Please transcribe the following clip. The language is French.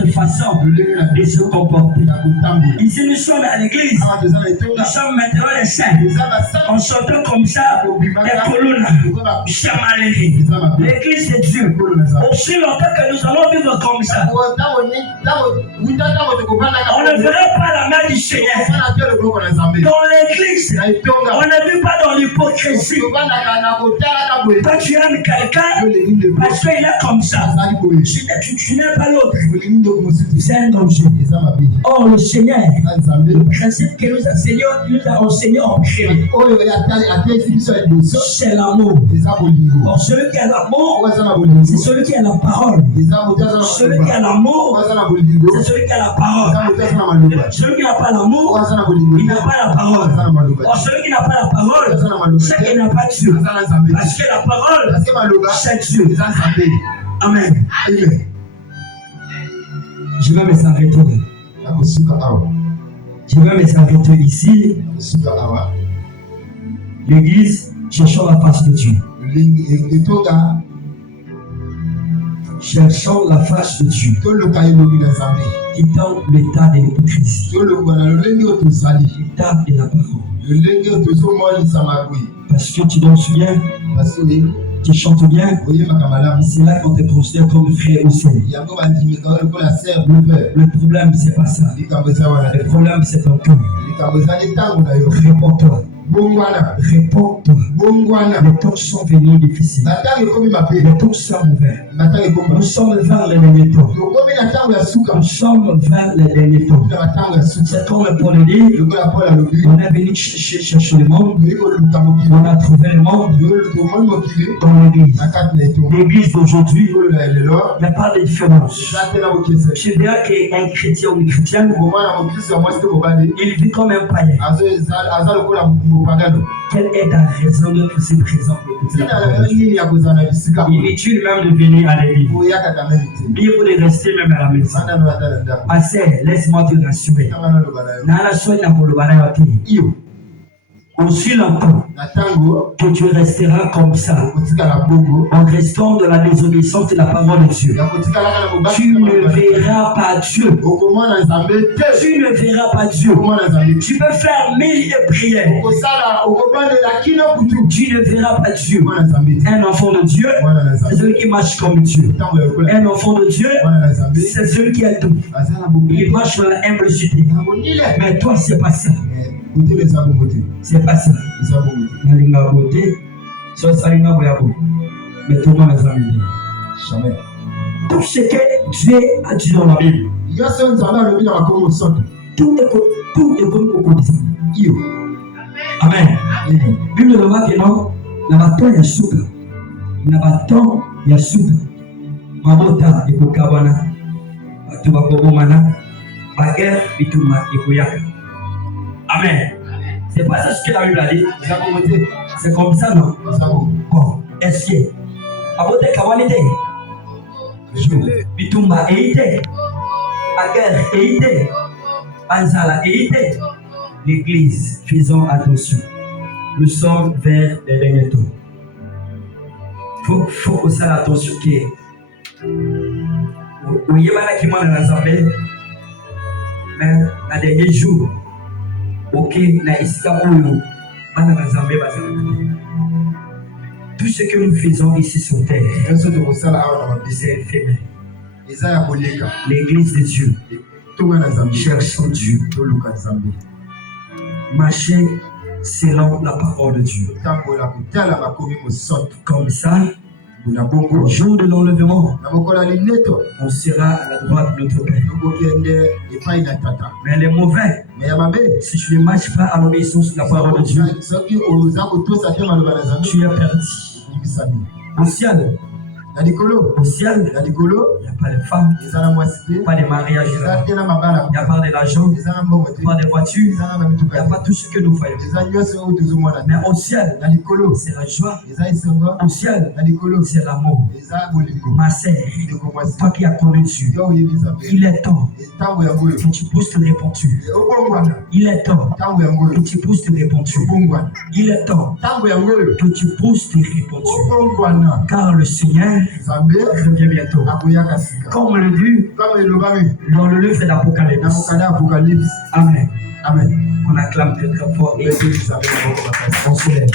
notre façon de se comporter. Ici, nous sommes à l'église. Nous sommes maintenant les saints. On s'entend comme ça, les colonnes, Chamalérie. L'église de Dieu. Aussi longtemps que nous allons vivre comme ça, on ne verra pas la main du Seigneur. Dans l'église, on ne vit pas dans l'hypocrisie. Quand tu aimes quelqu'un, parce qu'il est comme ça, tu n'aimes pas l'autre. C'est un danger. Or, le Seigneur, le principe que nous a enseigné en prière, c'est l'amour. Or, celui qui a l'amour, c'est celui qui a la parole. Celui qui a l'amour, c'est celui qui a la parole. Celui qui n'a pas l'amour, il n'a pas la parole. Or, celui qui n'a pas la parole, c'est qu'il n'a pas Dieu. Parce que la parole, c'est Dieu. Amen. Je vais me s'arrêter là. Je vais me s'arrêter ici. L'église, cherchons la face de Dieu. Cherchons la face de Dieu. Quittant l'état de l'hypocrisie. L'état de la parole. Parce que tu t'en souviens, tu chantes bien, c'est là qu'on te considère comme frère au ciel. Le problème, c'est pas ça. Le problème, c'est ton cœur. Réponds-toi. Réponds-toi. Les temps sont venus difficiles. Les temps sont mauvais. Nous sommes vers les derniers temps. Nous sommes vers les derniers temps. C'est comme Paul dit, on est venu chercher le monde. On a trouvé le monde dans l'église. L'église d'aujourd'hui, il n'y a pas de différence. Je dirais qu'un chrétien ou une chrétienne, il vit comme un païen. Quelle est ta raison de se présenter? Inutile même de venir à l'église. Il faut de rester même à la maison. Assez, laisse-moi te rassurer. Nana soigne pour le barrage. Aussi longtemps que tu resteras comme ça, en restant dans la désobéissance de la parole de Dieu, tu ne verras pas Dieu. Tu ne verras pas Dieu. Tu peux faire 1000 prières. Tu ne verras pas Dieu. Un enfant de Dieu, c'est celui qui marche comme Dieu. Un enfant de Dieu, c'est celui qui a tout. Il marche dans la simplicité. Mais toi, c'est pas ça. C'est pas ça. La beauté, c'est ça. Mais tout le monde les amis. Jamais. Tout ce que Dieu a dit dans la Bible, tout est comme au quotidien. Amen. Bible ne va que non, n'a pas tant ya suka, n'a pas tant ya suka. Mabota ikukabana, batuba kobomana, baguerre bituma ikuyaka. Amen. C'est pas ça ce que la Bible a dit. C'est comme ça, non? Bon, est-ce que abote kawanite, bituma eite, baguerre eite, anzala eite. L'église, faisons attention. Nous sommes vers les derniers temps. Faut aussi attention que vous voyez qui m'a dans l'assemblée, mais à dernier jour, ok, na iska oyo, dans l'assemblée, tout ce que nous faisons ici sur terre, c'est éphémère. L'église de Dieu, cherchons Dieu. Marcher selon la parole de Dieu. Comme ça, au jour de l'enlèvement, on sera à la droite de notre Père. Mais les mauvais, si tu ne marches pas à l'obéissance de la parole de Dieu, tu es perdu. Au ciel, au ciel, il n'y a pas de femmes, pas de mariage, il n'y a pas de l'argent, pas de voiture, il n'y a pas tout ce que nous voyons. Mais au ciel, c'est la joie. Au ciel, c'est l'amour. Ma sœur, toi qui as connu Dieu, il est temps que tu pousses te répandre. Il est temps que tu pousses te répandre. Il est temps que tu pousses te répandre. Car le Seigneur revient bientôt. Comme le dit dans le livre d'Apocalypse. Amen. Amen. On acclame très fort et on se lève.